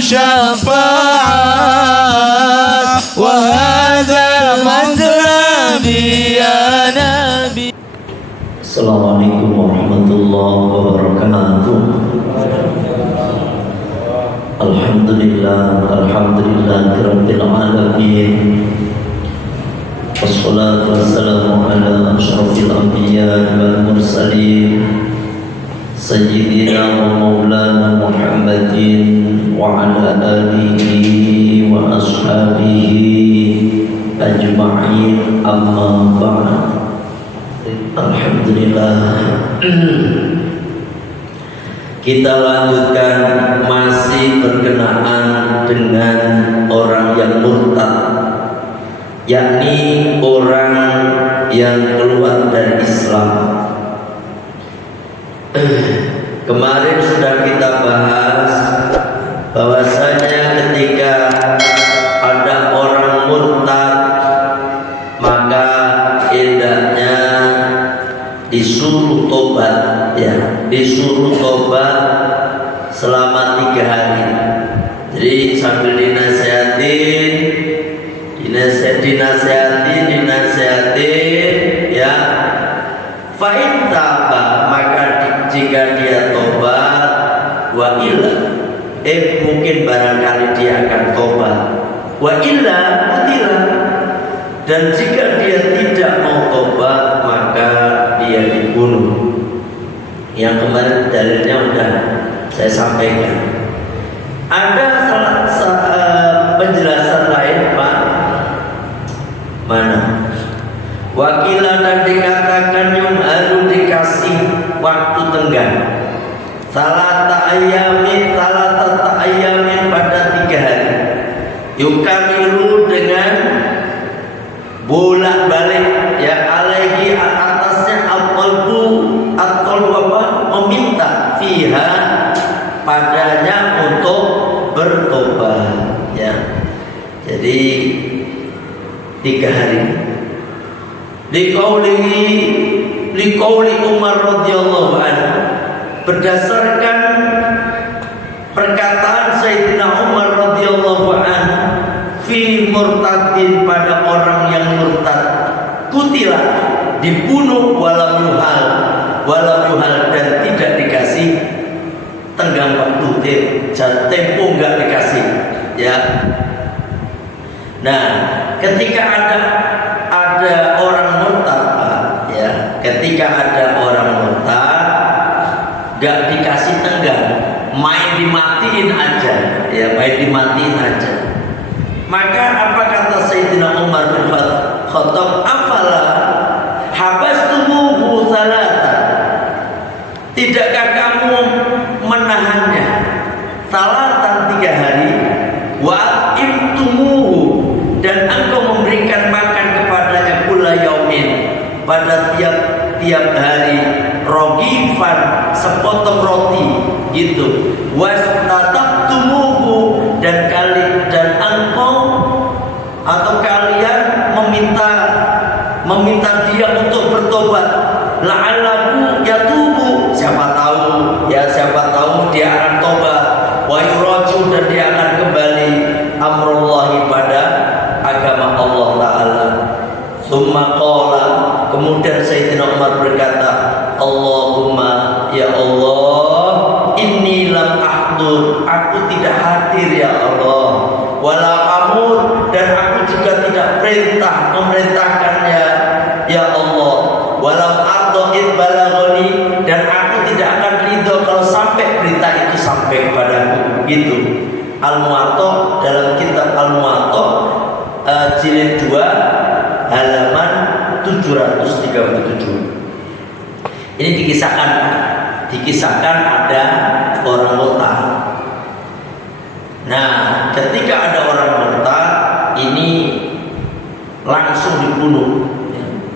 شفاعة وهذا مطلبي يا نبي. Assalamualaikum warahmatullahi wabarakatuh. Alhamdulillah rabbil alamin. Wassalatu wassalamu ala asyrafil anbiya wal mursalin sayyidina wa maulana Muhammadin wa ala alihi wa ashabihi ajma'in, amma ba'd. Alhamdulillah, kita lanjutkan masih berkenaan dengan orang yang murtad, yakni orang yang keluar dari Islam. Kemarin sudah kita bahas bahwasanya ketika ada orang murtad, maka hendaknya disuruh tobat, ya, disuruh tobat selama 3 hari. Jadi sambil dinasihatin, ya. Fa'in taba, maka jika dia tobat, wa illa, mungkin barangkali dia akan tobat, wa illa mutila, dan jika dia tidak mau tobat maka dia dibunuh. Yang kemarin dalilnya sudah saya sampaikan. Ada penjelasan lain, Pak? Mana? Wakilah dan dikatakan yang harus dikasih waktu tenggang. Salata ayamin pada 3 hari. Yukamiru dengan bolak-balik, ya, alaihi atasnya al-qalbu meminta fiha padanya untuk bertobat, ya. Jadi 3 hari. Liqauli Umar radhiyallahu anhu, berdasarkan perkataan Sayyidina Umar radhiyallahu anhu, fi murtadin, pada orang yang murtad, kutilah, dibunuh, walam yuhal dan tidak dikasih tenggang waktu, tempo enggak dikasih, ya. Nah, ketika ada orang murtad, Pak, ya, ketika ada orang murtad enggak dikasih tenggang, main dimatiin aja, ya, maka apa kata Sayyidina Umar bin Khattab, afala habastumuhu salatan, tidakkah kamu menahannya salatan 3 hari, wa imtumuhu, dan engkau memberikan makan kepadanya kula yaumin, pada tiap hari, rogifan, sepotong roti gitu, wastataqtumuhu, dan engkau atau kalian meminta dia untuk bertobat, la'allahu yatubu, siapa tahu dia akan tobat, wa yuraju, dan dia akan kembali amrullahi, pada agama Allah Ta'ala. Summa qala, kemudian Sayyidina Umar berkata, Allahumma, ya Allah, inni lam ahdur, aku tidak hadir ya Allah, wala amur, dan aku juga tidak memerintahkannya ya Allah, walam arda'id balaghani, dan aku tidak akan ridho kalau sampai berita itu sampai kepadaku, gitu. Al-Muwatta, dalam kitab Al-Muwatta jilid 2 halaman 737. Ini dikisahkan ada orang murtad. Nah, ketika ada orang murtad ini langsung dibunuh.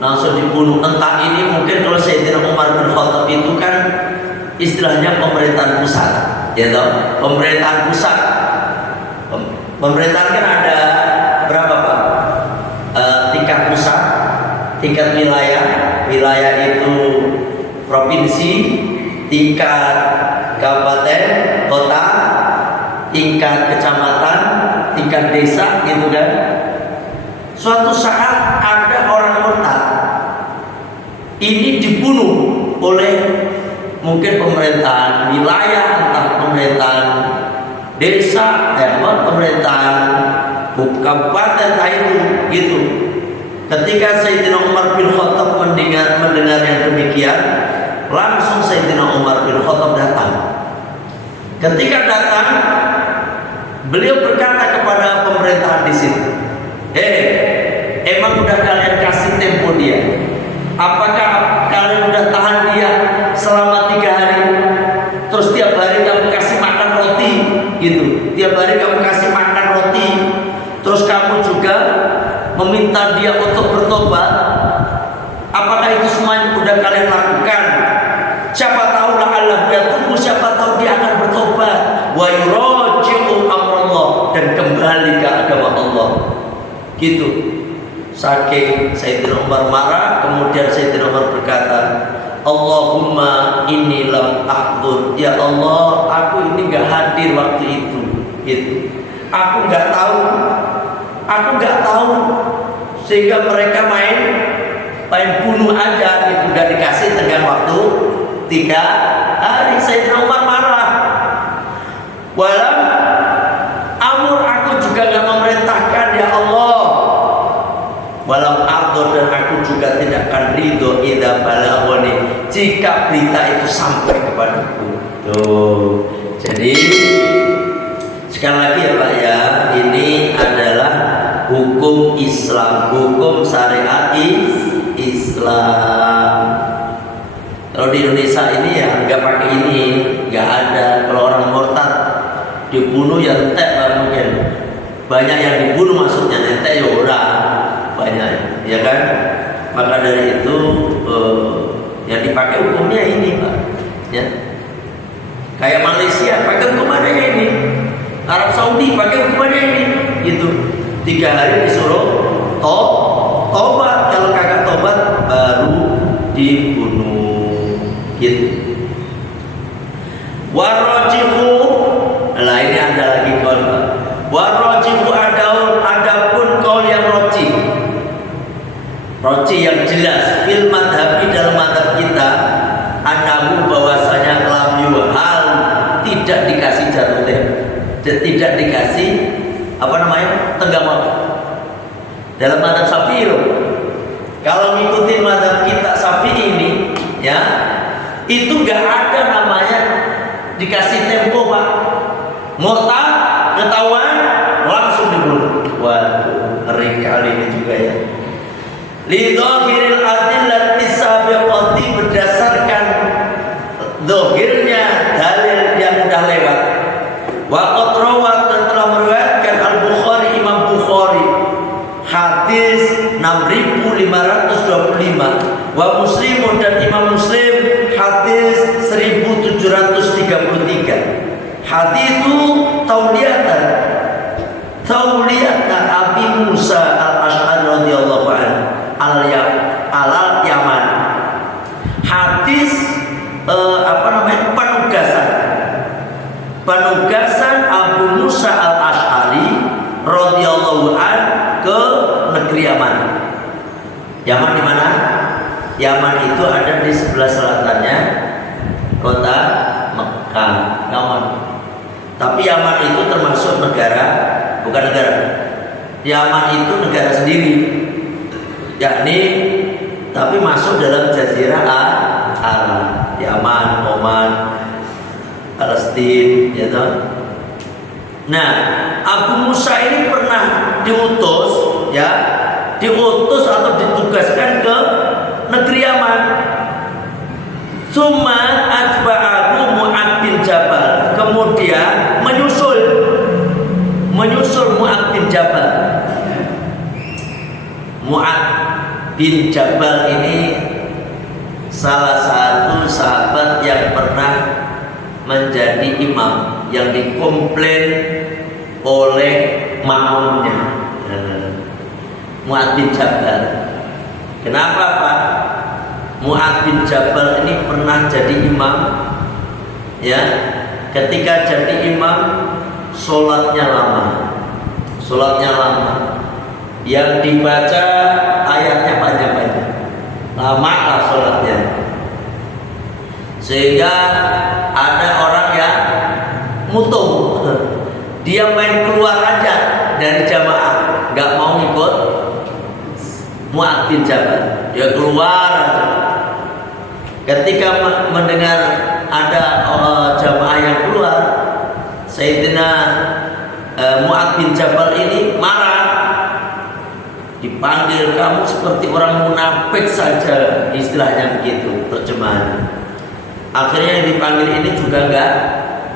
Entah ini mungkin kalau Sayyidina Umar bin Khattab itu kan istilahnya pemerintahan pusat, ya toh? Pemerintahan pusat. Pemerintahan kan ada berapa, Pak? Tingkat pusat, tingkat wilayah itu provinsi, tingkat kabupaten, kota, tingkat kecamatan, tingkat desa gitu kan. Suatu saat ada orang murtad ini dibunuh oleh mungkin pemerintahan wilayah, entah pemerintahan desa, pemerintahan kabupaten, entah itu gitu. Ketika Sayyidina Umar bin Khattab mendengar yang demikian, langsung Sayyidina Umar bin Khattab datang. Ketika datang, beliau berkata kepada pemerintahan di situ, emang udah kalian kasih tempo dia? Apakah kalian udah tahan dia selama 3 hari? Terus tiap hari kamu kasih makan roti, gitu. Tiap hari kamu kasih makan roti. Terus kamu juga meminta dia untuk bertobat. Apakah itu semuanya udah kalian lakukan? Siapa tahu Allah dia tunggu, siapa tahu dia akan bertobat. Wa yuraji'u amrullah, dan kembali ke agama Allah. Gitu. Saking Sayyidina Umar marah, kemudian Sayyidina Umar berkata, Allahumma inni lam ahdur. Ya Allah, aku ini gak hadir waktu itu. Gitu. Aku gak tahu, sehingga mereka main bunuh aja, gitu. Gak dikasih tenggang waktu 3 hari. Sayyidina Umar marah. Walam amur, aku juga gak memerintahkan, ya Allah. Walau ardo, dan aku juga tidak akan ridho idza balaghani, jika berita itu sampai kepadaku. Tuh. Jadi sekali lagi ya Pak ya, ini adalah hukum Islam, hukum syariat Islam. Kalau di Indonesia ini ya nggak pakai ini, nggak ada. Kalau orang murtad dibunuh ya entek lah, mungkin banyak yang dibunuh, maksudnya entek ya orang banyak, ya kan? Maka dari itu yang dipakai hukumnya ini Pak, ya. Kayak Malaysia pakai hukumannya ini, Arab Saudi pakai hukumannya ini, gitu. 3 hari disuruh tobat, kalau kagak tobat baru dibunuh, gitu. Warajihu, lah ini ada lagi kaul. Warajihu adapun kaul yang roji yang jelas fil madhabi, dalam madhab kita, anahu bahwasanya lam yuhal, tidak dikasih jatuh tempo, tidak dikasih tenggang waktu. Dalam madhab Syafi'i, kalau ngikutin madhab kita Syafi'i ini, ya itu nggak ada namanya dikasih tempo Pak. Murtad ketahuan langsung dibunuh. Waduh, ngeri kali ini juga ya. Lidhahiril adillati sabiqati, berdasarkan dohirnya dalil yang sudah lewat. Wa qad rawat, dan telah meriwayatkan Al-Bukhari, Imam Bukhari, hadis 6525, wa Muslimun, dan Imam Muslim hadis 1733. Haditsu tauliyatan Abi Musa al-Asy'ari radhiyallahu anhu alal Yaman. Hadis penugasan Abu Musa al-Asy'ari radhiyallahu anhu ke negeri Yaman. Yaman di mana? Yaman itu ada di sebelah selatannya kota Mekah, Yaman. Tapi Yaman itu termasuk negara, bukan negara. Yaman itu negara sendiri, yakni tapi masuk dalam Jazirah Arab. Yaman, Oman, Palestina, ya toh. Nah, Abu Musa ini pernah diutus atau ditugaskan ke negeri Yaman. Summa atba'ahu Mu'ad bin Jabal, kemudian menyusul Mu'ad bin Jabal. Mu'ad bin Jabal ini salah satu sahabat yang pernah menjadi imam, yang dikomplain oleh makmumnya. Mu'ad bin Jabal. Kenapa Pak? Mu'ad bin Jabal ini pernah jadi imam, ya. Ketika jadi imam, sholatnya lama. Sholatnya lama. Yang dibaca ayatnya panjang-panjang. Lama lah sholatnya. Sehingga ada orang yang mutung. Dia main keluar aja dari jamaah, nggak mau ikut Mu'adz bin Jabal. Dia keluar aja. Ketika mendengar ada jamaah yang keluar, Sayyidina Mu'adz bin Jabal ini marah. Dipanggil, kamu seperti orang munafik saja, istilahnya begitu terjemahannya. Akhirnya yang dipanggil ini juga enggak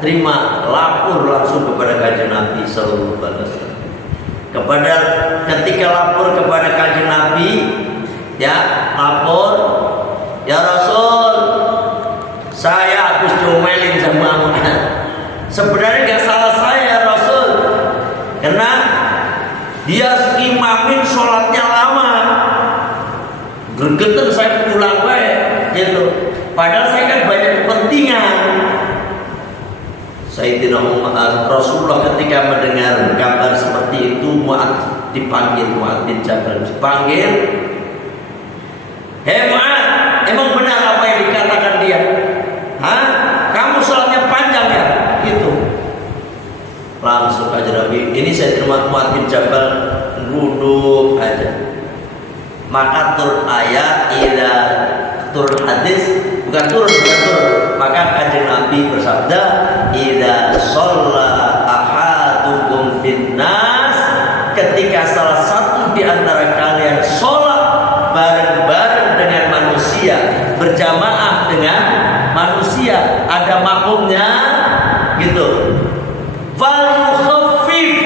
terima, lapor langsung kepada Kanjeng Nabi sallallahu alaihi wasallam. Ketika lapor kepada Kanjeng Nabi, ya lapor, ya Rasul, saya habis diomelin sama Mu'adz. Sebenarnya nggak salah saya ya Rasul, karena dia imamin sholatnya lama. Gregetan saya pulang baik gitu. Padahal saya kan banyak kepentingan. Sayyidina Rasulullah ketika mendengar kabar seperti itu, Mu'adz dipanggil, Mu'adz bin Jabal dipanggil. Hei Mu'adz, emang benar apa yang dikatakan dia? Hah? Kamu sholatnya panjang ya? Gitu. Langsung aja Nabi, ini Sayyidina Mu'adz bin Jabal duduk aja. Maka turun ayat, turun hadis, bukan turun. Maka Kanjeng Nabi bersabda, idza shalla ahadukum binnas, ketika salah satu di antara kalian sholat bareng-bareng dengan manusia, berjamaah dengan manusia, ada makmumnya gitu. Fal khaffif,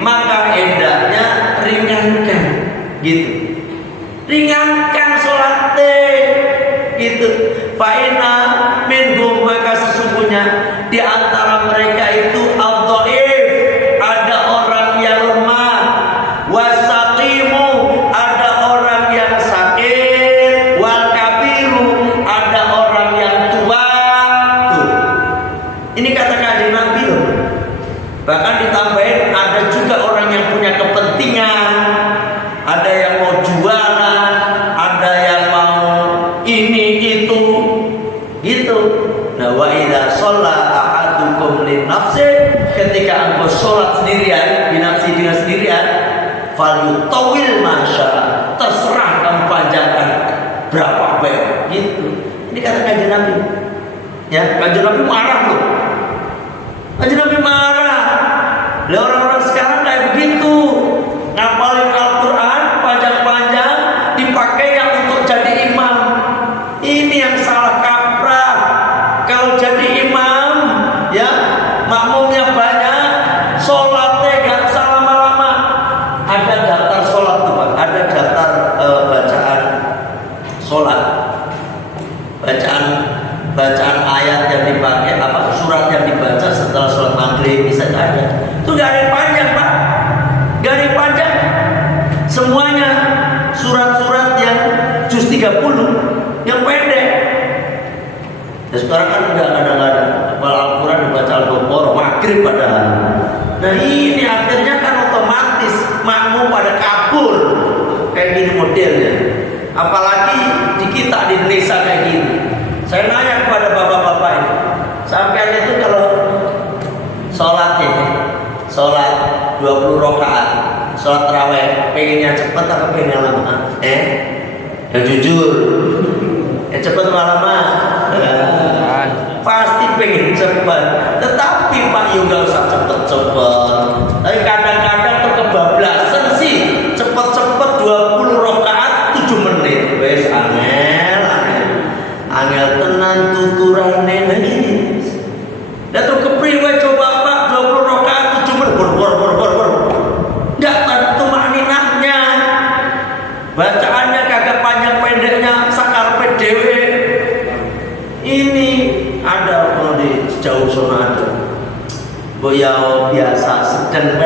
maka hendaknya ringankan gitu. Ringankan sholatnya gitu. Fa'ina minhum, maka sesungguhnya di antara mereka itu al-dhaif, ada orang yang lemah, wasaqimu, ada orang yang sakit, wal kabiru, ada orang yang tua. Tuh. Ini kata Kanjeng Nabi loh. Bahkan ditambahin ada juga orang yang punya kepentingan, ada yang mau jualan, ada yang mau ini itu gitu. Nah, wa idza shalla ahadukum li nafsi, ketika engkau sholat sendirian, binafsi dengan sendirian, falyutawil masya, terserah kamu panjangkan berapa baik gitu. Ini kata Kanjeng Nabi. Ya, Kanjeng Nabi marah loh. Kanjeng Nabi marah. Lah orang-orang sekarang kayak begitu, ngapalin Al-Quran panjang-panjang, dipakai yang untuk jadi imam. Ini yang salah kaprah. Kalau jadi imam, ya makmumnya banyak, sholatnya gak usah lama-lama. Ada daftar sholat tuh Pak, ada daftar bacaan sholat, bacaan ayat yang dipakai, apa surat yang dibaca setelah sholat maghrib, bisa ada. Itu gak ada yang panjang Pak, gak ada yang panjang. Semuanya surat-surat yang juz 30 yang pendek. Dan sekarang kan udah kadang-kadang Al-Quran dibaca al-Baqarah maghrib padahal. Nah ini akhirnya kan otomatis makmum pada kabur kayak gini modelnya. Apalagi di kita di Indonesia kayak gini. Saya nanya kepada bapak-bapak ini, sampean itu kalau sholat 20 rakaat, sholat tarawih, pengennya cepat atau pengen lama? Yang jujur, yang cepat lama? Pasti pengen cepat. Tetapi Pak Yoga usah cepet-cepet. Tapi kadang-kadang tuh kebablasan sih, cepet-cepet 20 rakaat 7 menit. Wes angel tenan tuturane lagi. Dan tuh kepriwe coba Pak 20 rakaat 7 menit. Enggak tentu makninahnya. Bacaannya kagak panjang pendeknya, sakar dhewe. Ini ada kalau di jauh sana ada. Boyau biasa sedang.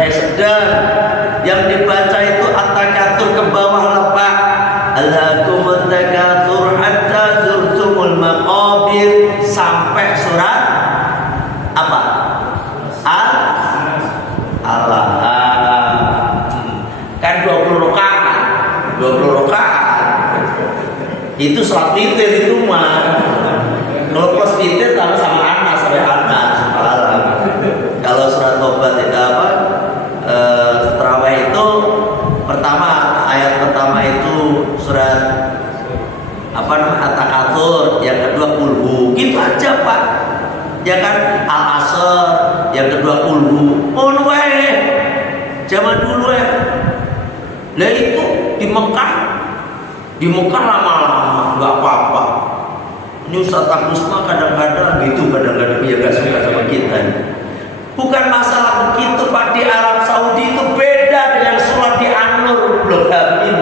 Yang dibaca itu at-takatsur ke bawah lepak. Alhaakumut takatsur hatta zurtumul maqabir, sampai surat apa? Itu sholat witir itu mah. Kalau plus witir sama anas sampai anas malam. Kalau surat tobat itu apa? Terawih itu pertama ayat pertama itu surat apa namanya At-Takatsur, yang kedua kulhu, gitu aja Pak. Ya kan Al-Asr, yang kedua kulhu. Oh wae. Zaman dulu ya. Lah itu di Mekah lama-lama nggak apa-apa. Ini Ustaz Agus mah kadang-kadang gitu, kadang-kadang dia nggak suka sama kita. Bukan masalah begitu Pak. Di Arab Saudi itu beda dengan sholat di An-Nur Blok Hamil.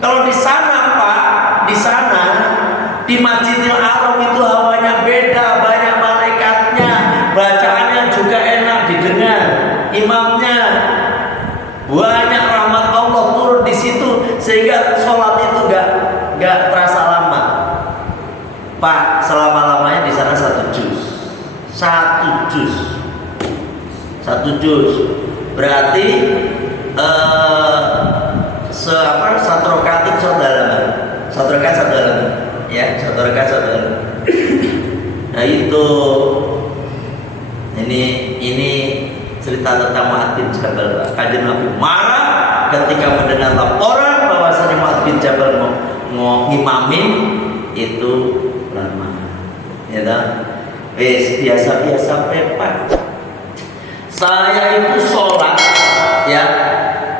Kalau di sana Pak, di sana di Masjidil Haram itu hawanya beda, banyak malaikatnya, bacaannya juga enak didengar, imamnya banyak rahmat Allah turun di situ sehingga sholat itu nggak terasa lama. Pak, selama-lamanya di sana satu juz berarti satu rakaat itu satu halaman ya, satu rakaat. Nah itu ini cerita tentang Mu'adz bin Jabal. Kanjeng Nabi marah ketika mendengar laporan bahwasanya Mu'adz bin Jabal mau ngimamin itu lama. Ya kan? Biasa-biasa Pak. Saya itu sholat ya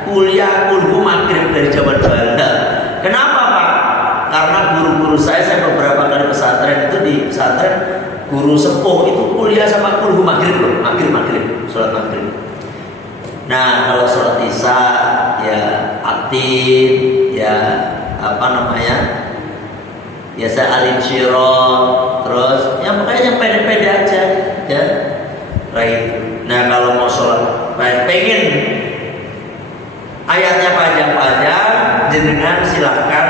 kuliah kulhu maghrib dari zaman Belanda. Kenapa Pak? Karena guru-guru saya beberapa kali pesantren itu di pesantren guru sepuh itu kuliah sama kulhu maghrib loh, maghrib, sholat maghrib. Nah kalau sholat isya ya atin ya apa namanya biasa al-insyirah, terus ya makanya yang pede-pede aja ya right. Nah kalau mau sholat pengen ayatnya panjang-panjang, jenengan silahkan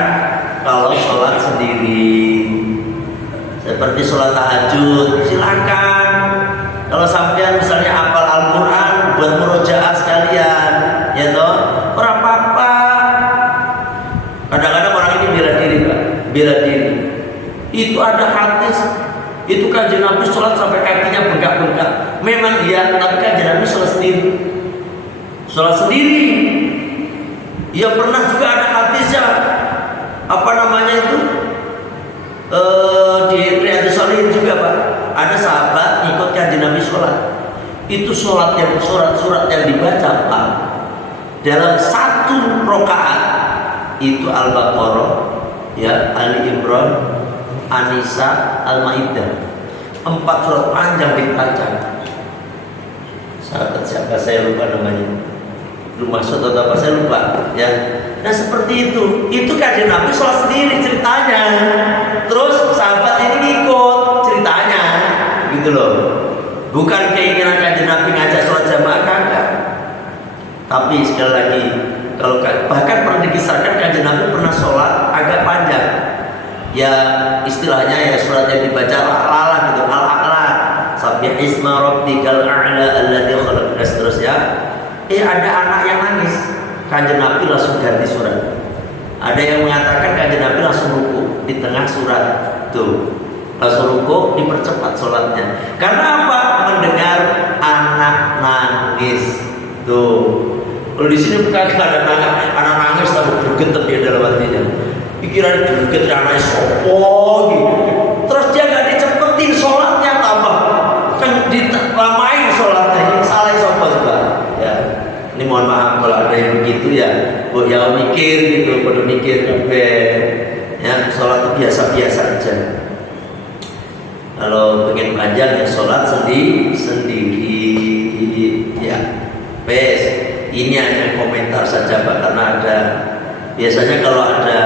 kalau sholat sendiri seperti sholat tahajud silakan. Kalau sampean misalnya hafal Al-Quran buat murojaah sekalian ya toh, ora apa-apa. Kadang-kadang orang ini bela diri. Itu ada hadis, itu Kanjeng Nabi sholat sampai kakinya bengkak-bengkak. Memang dia, tapi Kanjeng Nabi sholat sendiri. Ya pernah juga ada hadisnya, apa namanya itu di Riyadhus Shalihin juga Pak. Ada sahabat ikut Kanjeng Nabi sholat. Itu surat yang dibaca Pak dalam satu rakaat itu Al-Baqarah, ya Ali Imran, An-Nisa, Al-Maidah, 4 surat panjang dibaca. Sahabat siapa saya lupa namanya, Rumah Masud atau apa saya lupa ya. Nah seperti itu Kanjeng Nabi sholat sendiri ceritanya. Terus sahabat ini ngikut ceritanya gitu loh. Bukan keinginan Kanjeng Nabi ngajak sholat jamaah kagak. Tapi sekali lagi, kalau bahkan pernah dikisahkan Kanjeng Nabi pernah sholat agak panjang. Ya istilahnya ya surat yang dibaca al-a'la gitu, al-a'la. Sabbih isma rabbikal a'la alladzi khalaq, seterusnya. Ada anak yang nangis, Kanjeng Nabi langsung ganti surat. Ada yang mengatakan Kanjeng Nabi langsung ruku di tengah surat tuh, langsung ruku dipercepat sholatnya. Karena apa? Mendengar anak nangis tuh. Kalau di sini bukan ada anak nangis tapi bergetar dia dalam hatinya. Pikiran bergetar anak sopo gitu. Terus dia nggak dicepetin sholatnya, tambah kan dilamain sholatnya. Yang salah sopo juga. Ya, ini mohon maaf kalau ada yang begitu ya. Bu ya mikir gitu, perlu mikir juga. Ya, sholat itu biasa-biasa aja. Kalau pengen panjang ya sholat sendiri ya. Ini hanya komentar saja Pak, karena ada biasanya kalau ada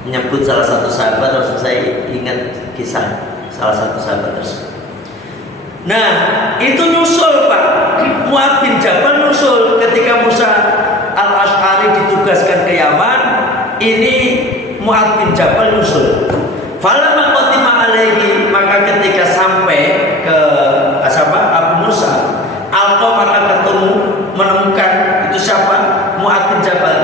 menyebut salah satu sahabat langsung saya ingat kisah salah satu sahabat tersebut. Nah itu nyusul Pak, Mu'adz bin Jabal nyusul ketika Musa al-Ash'ari ditugaskan ke Yaman. Ini Mu'adz bin Jabal nyusul. Falamma qatima alaihi, maka ketika sampai ke Abu Musa, maka menemukan itu siapa? Mu'adz bin Jabal.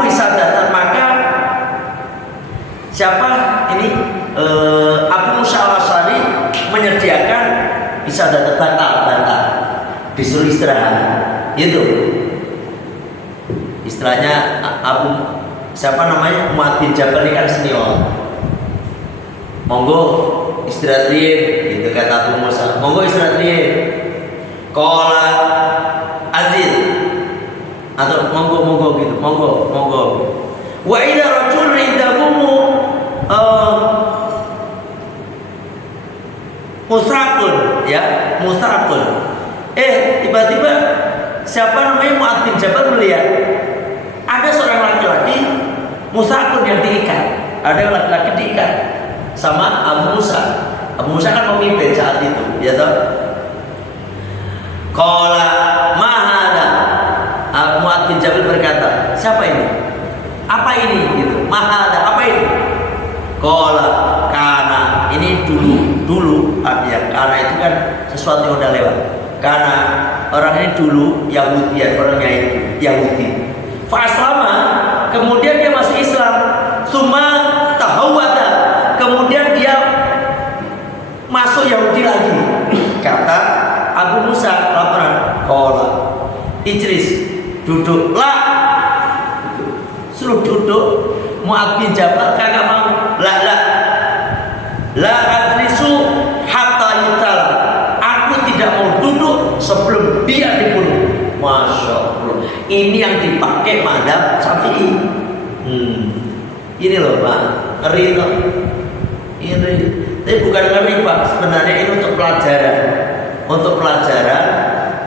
lahu wisadatan, maka siapa ini Abu Musa al-Asy'ari menyediakan wisadatan, bantal disuruh istirahat gitu. Istilahnya siapa namanya, Mu'adz bin Jabal ini kan senior, monggo istirahat riyen gitu kata Abu Musa, monggo istirahat riyen. Qala Aziz, atau monggo gitu, monggo. Wa idza rajul indahum musrafun, ya, musrafun. Tiba-tiba siapa namanya Mu'adz bin Jabal melihat ada seorang laki-laki musrafun yang diikat, ada laki-laki diikat sama Abu Musa. Abu Musa kan pemimpin saat itu, ya toh. Qala ma hada, Mu'adz bin Jabal berkata, siapa ini? Apa ini? Gitu. Ma hada, apa ini? Qala kana, ini dulu artinya karena itu kan sesuatu yang udah lewat. Karena orang ini dulu Yahudi, orangnya itu Yahudi. Fa aslama, kemudian dia masuk Islam. Summa tahawwada, kemudian dia masuk Yahudi lagi. Kata Abu Musa laporan, qala ijlis, duduklah. Suruh duduk. Mu'adz bin Jabal kagak mau. La ajlisu hatta yutala, aku tidak mau duduk sebelum dia dibunuh. Masya Allah, ini yang dipakai mazhab Syafi'i. Ini loh Pak, ngeri loh. Ini, tapi bukan ngeri Pak, sebenarnya ini untuk pelajaran. Untuk pelajaran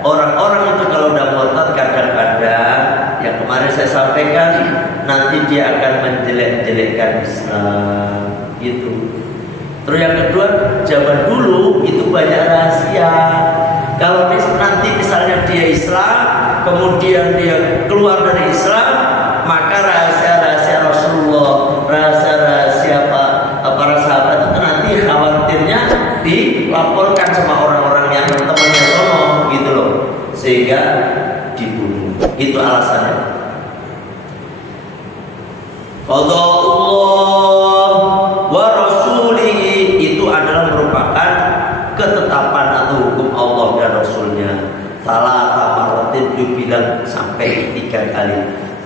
orang-orang itu kalau udah murtad kadang-kadang, yang kemarin saya sampaikan, nanti dia akan menjelek-jelekkan Islam gitu. Terus yang kedua, zaman dulu itu banyak rahasia. Kalau nanti misalnya dia Islam, kemudian dia keluar dari Islam, maka rahasia-rahasia Rasulullah, rahasia-rahasia para sahabat itu nanti khawatirnya dilaporkan sama orang-orang yang temannya sono gitu loh, sehingga dibunuh. Itu alasannya. Qada'ullah wa rasulihi, itu adalah merupakan ketetapan atau hukum Allah dan Rasulnya. Salah amaratin, dibilang sampai 3 kali.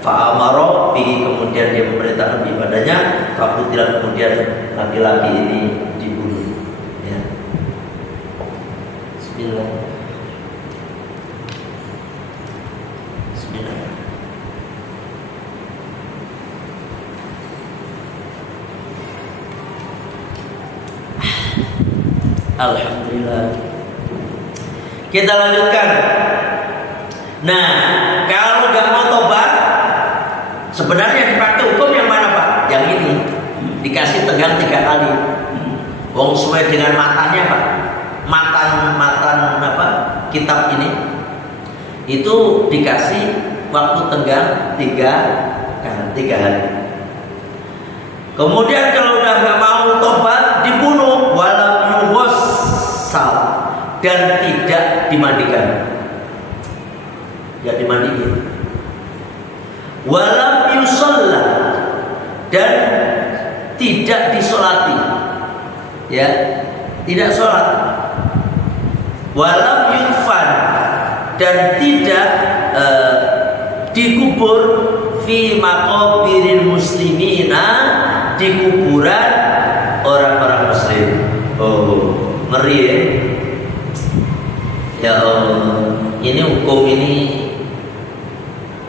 Fa'amaro bihi, kemudian dia memerintahkan ibadahnya. Fakutilan, kemudian laki-laki ini dibunuh. Ya. Bismillah. Bismillah. Alhamdulillah. Kita lanjutkan. Nah, kalau nggak mau tobat, sebenarnya dipakai hukum yang mana Pak? Yang ini dikasih tegang 3 kali. Wong sesuai dengan matanya Pak. Matan apa? Kitab ini itu dikasih waktu tegang 3 hari. Kemudian kalau udah nggak mau tobat, dibunuh walam yuwassal, dan tidak dimandikan. Tidak dimandikan. Walam yusalla, dan tidak disolati. Ya, tidak sholat. Walam yudfan, dan tidak dikubur fi maqabiril muslimina, di kuburan orang-orang muslim. Oh, ngeri ya. Ya Allah, ini hukum ini,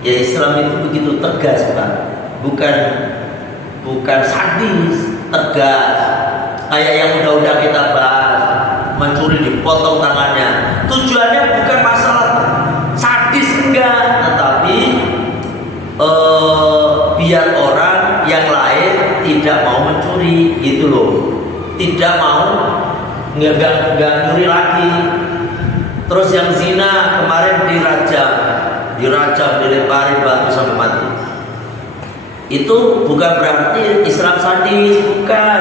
ya Islam itu begitu tegas Pak. Bukan sadis, tegas. Kayak yang udah kita bahas, mencuri dipotong tangannya. Tujuannya bukan masalah sadis enggak, tetapi biar orang yang lain tidak mau mencuri gitu loh, tidak mau nggak nyuri lagi. Terus yang zina kemarin dirajam, dilemparin batu sampai mati. Itu bukan berarti Islam sadis, bukan.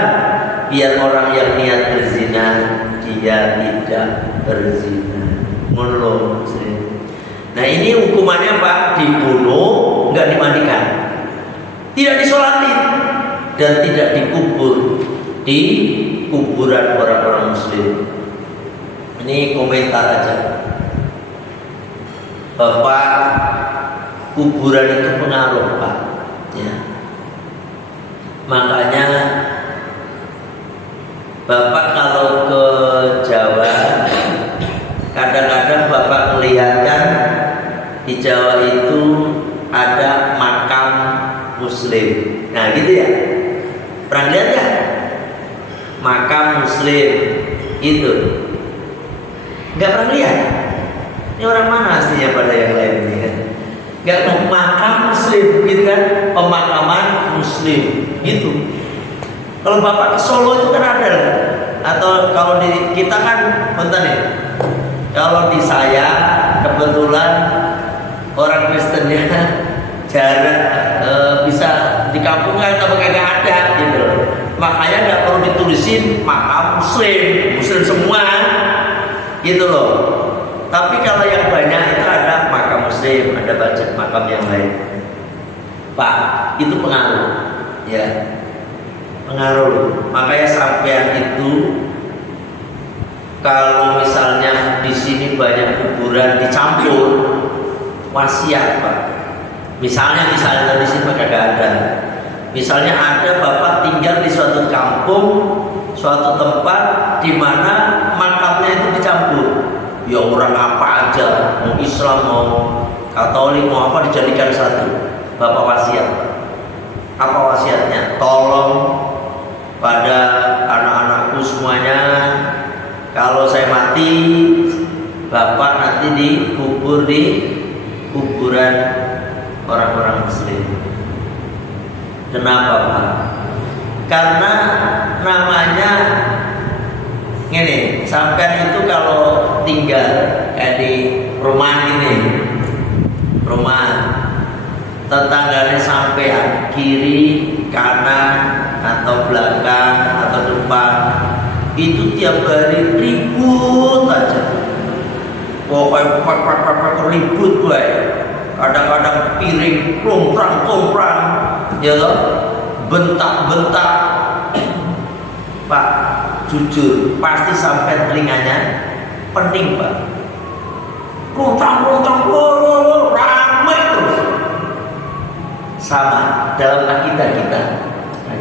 Biar orang yang niat berzina dia tidak berzina. Nah ini hukumannya Pak, dibunuh nggak dimandikan. tidak disolatin dan tidak dikubur di kuburan orang-orang muslim. Ini komentar aja. Bapak, kuburan itu pengaruh Pak, ya. Makanya Bapak kalau ke Jawa, kadang-kadang Bapak melihatkan di Jawa itu ada makam muslim. Nah gitu ya, pernah lihat ya? Makam muslim itu nggak pernah lihat. Ini orang mana aslinya pada yang lain ini kan? Nggak tahu makam muslim gitu kan? Pemakaman muslim gitu. Kalau Bapak ke Solo itu kan ada lah. Atau kalau di kita kan bentar nih. Kalau di saya kebetulan orang Kristennya jarang bisa di kampung kan tapi kagak ada gitu. Makanya nggak perlu ditulisin makam muslim semua gitu loh. Tapi kalau yang banyak itu ada makam muslim, ada baca makam yang lain. Pak, itu pengaruh, ya, pengaruh. Makanya sampean itu kalau misalnya di sini banyak kuburan dicampur, wasiat Pak. Misalnya di sini kagak ada. Misalnya ada Bapak tinggal di suatu kampung, suatu tempat di mana makamnya itu dicampur. Ya orang apa aja, mau Islam mau Katolik mau apa dijadikan satu. Bapak wasiat. Apa wasiatnya? Tolong pada anak-anakku semuanya, kalau saya mati, Bapak nanti dikubur di kuburan orang-orang muslim. Kenapa Pak? Karena namanya gini, sampean itu kalau tinggal kayak di rumah ini, rumah tetangganya sampean kiri, kanan, atau belakang, atau depan, itu tiap hari ribut aja. Pokoknya ribut baik. Kadang-kadang piring komprang, ya loh, bentak-bentak. Pak, jujur, pasti sampai telinganya pening Pak. Komprang, ramai terus. Sama dalam akidah kita.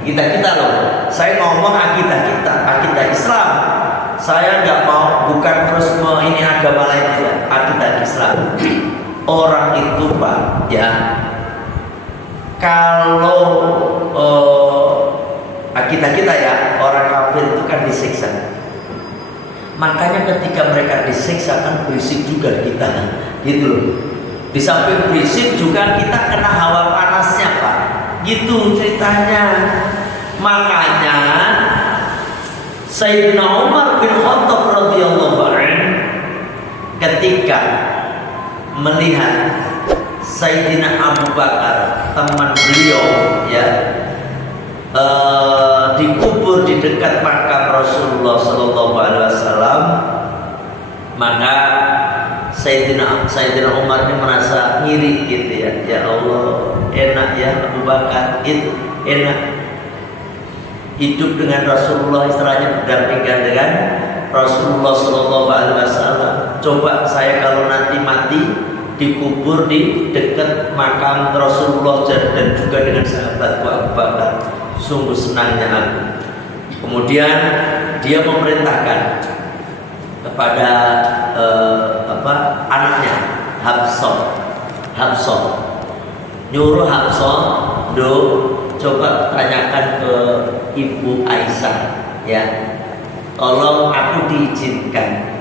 Kita loh. Saya ngomong akidah kita, akidah Islam. Saya nggak mau bukan terus mau ini agama lain, akidah Islam. Orang itu Pak, ya, kalau akidah kita ya, orang kafir itu kan disiksa. Makanya ketika mereka disiksa kan berisik juga kita, gitu loh. Di samping berisik juga kita kena hawa panasnya Pak, gitu ceritanya. Makanya Sayyidina Umar bin Khattab radhiyallahu anhu ketika melihat Sayyidina Abu Bakar teman beliau ya dikubur di dekat makam Rasulullah Sallallahu Alaihi Wasallam, maka Sayyidina Umar ini merasa ngiri gitu ya. Ya Allah, enak ya Abu Bakar, itu enak hidup dengan Rasulullah, istilahnya berdampingan dengan Rasulullah Sallallahu Alaihi Wasallam. Coba saya kalau nanti mati dikubur di dekat makam Rasulullah dan juga dengan sahabatku Abu Bakar, sungguh senangnya aku. Kemudian dia memerintahkan kepada anaknya Hafsah, nyuruh Hafsah, coba tanyakan ke Ibu Aisyah ya, tolong aku diizinkan,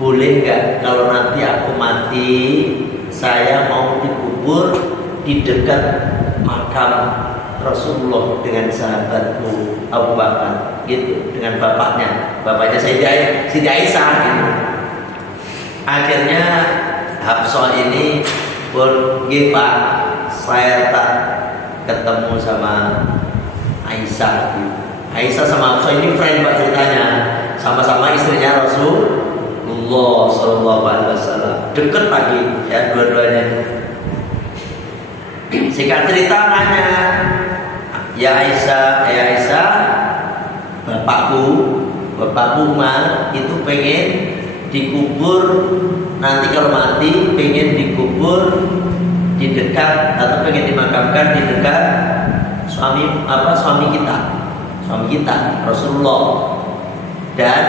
boleh nggak kalau nanti aku mati saya mau dikubur di dekat makam Rasulullah dengan sahabatku Abu Bakar, gitu, dengan bapaknya Siti Aisyah gitu. Akhirnya Hafsah ini pun, Pak, saya tak ketemu sama Aisyah gitu. Aisyah sama Hafsah ini friend Pak ceritanya, sama-sama istrinya Rasulullah Sallallahu Alaihi Wasallam, deket lagi ya dua-duanya. Singkat cerita nanya, ya Aisyah, bapakku Umar itu pengen dikubur nanti kalau mati, pengen dikubur di dekat atau pengen dimakamkan di dekat suami kita Rasulullah dan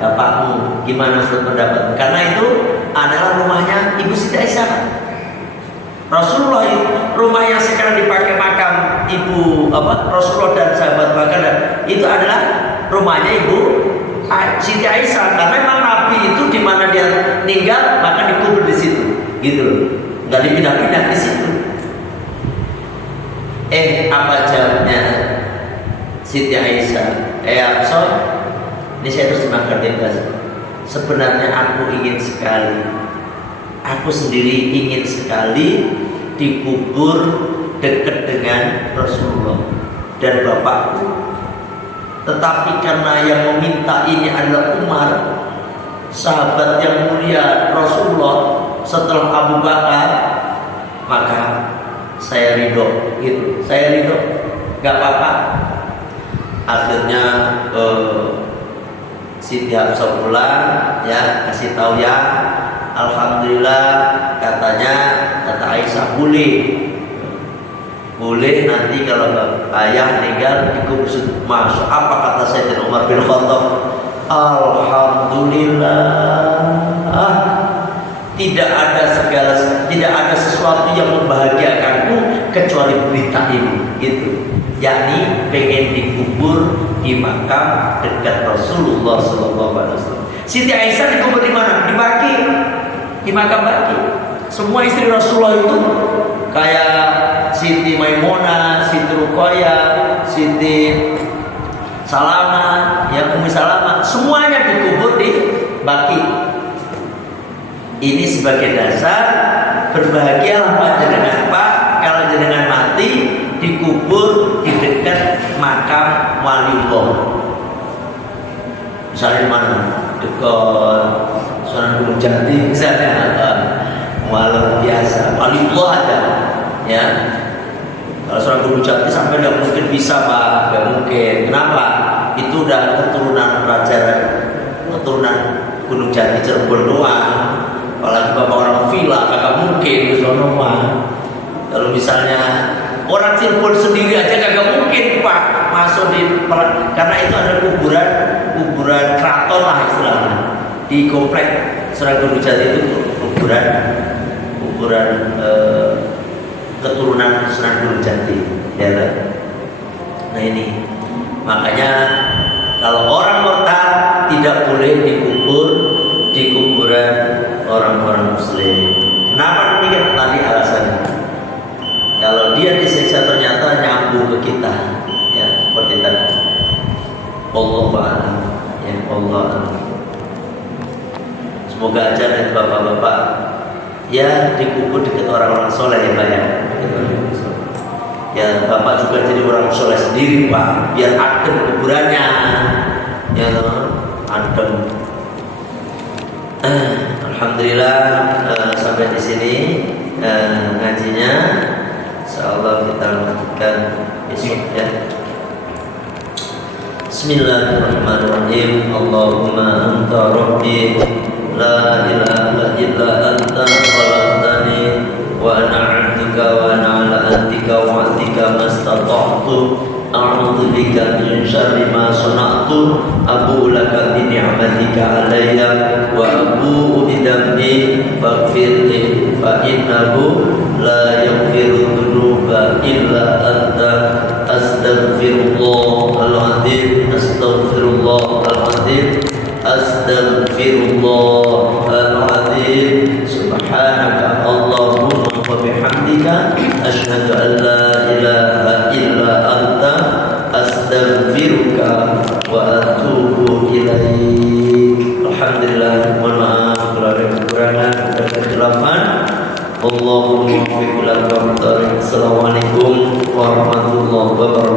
bapakmu. Gimana menurut pendapat? Karena itu adalah rumahnya Ibu Siti Aisyah. Rasulullah itu rumah yang sekarang dipakai makam Ibu Rasulullah dan sahabat Bakar itu adalah rumahnya Ibu Siti Aisyah. Karena memang Nabi itu di mana dia tinggal maka dikubur di situ, gitu loh. Nggak dipindah-pindah di situ. Apa jawabnya Siti Aisyah? Absor, ini saya terjemahkan bebas. Sebenarnya aku sendiri ingin sekali dikubur dekat dengan Rasulullah dan bapakku. Tetapi karena yang meminta ini adalah Umar, sahabat yang mulia Rasulullah setelah Abu Bakar, maka saya ridho, gitu. Saya ridho, nggak apa-apa. Akhirnya Siti Hafsah pulang, ya kasih tahu ya, alhamdulillah kata Aisyah boleh nanti kalau ayah meninggal dikubur. Masya apa kata Sayyidina Umar bin Khattab? Alhamdulillah, tidak ada sesuatu yang membahagiakanku kecuali berita ini, gitu. Yakni pengen dikubur di makam dekat Rasulullah SAW. Siti Aisyah dikubur di mana? Di makam Baqi. Semua istri Rasulullah itu kayak Siti Maimunah, Siti Ruqayyah, Siti Salamah, Ummu Salamah, semuanya dikubur di Baqi. Ini sebagai dasar berbahagialah Pak jenengan Pak kalau jenengan mati dikubur di dekat makam waliullah. Misalnya mana? Dekat Sunan Gunung Jati misalnya, luar biasa. Waliullah ada, ya. Kalau Sunan Gunung Jati sampai nggak mungkin bisa Pak, nggak mungkin. Kenapa? Itu udah keturunan Gunung Jati Cirebon doang. Apalagi bapak orang villa, kagak mungkin ke sono mah. Kalau misalnya orang Cirebon sendiri aja kagak mungkin Pak masuk karena itu ada kuburan keraton lah istilahnya di komplek Sunan Gunung Jati. Itu kuburan keturunan Sunan Gunung Jati, ya. Nah ini makanya kalau orang murtad tidak boleh dikubur di kuburan orang-orang Muslim. Kenapa demikian? Tadi alasannya. Kalau dia disiksa ternyata nyambung ke kita, ya seperti tadi. Wallahu a'lam, ya Allah. Semoga aja dari bapak-bapak ya dikubur dekat orang-orang soleh ya Pak ya. Ya bapak juga jadi orang soleh sendiri Pak, biar adem kuburannya, ya adem. Alhamdulillah sampai di sini ngajinya. Insyaallah kita lanjutkan besok ya. Bismillahirrahmanirrahim. Allahumma anta rabbi la ilaha illa anta khalaqtani wa ana 'abduka wa ana 'ala ahdika wa wa'dika mastata'tu a'udzu bika min syarri ma sana'tu abu'u laka bi ni'matika 'alayya wa abu'u bi dhanbi faghfirli fa innahu la yaghfiru dzunuba illa anta astaghfirullahal-'azim astaghfirullahal-'azim subhanaka Allahumma wa bihamdika asyhadu an la ilaha illa anta astaghfiruka wa atubu ilaik. Alhamdulillah, mohon maaf kalau ada kekurangan dan kekeliruan. Allahumma waffiq lana wa Assalamualaikum warahmatullahi wabarakatuh.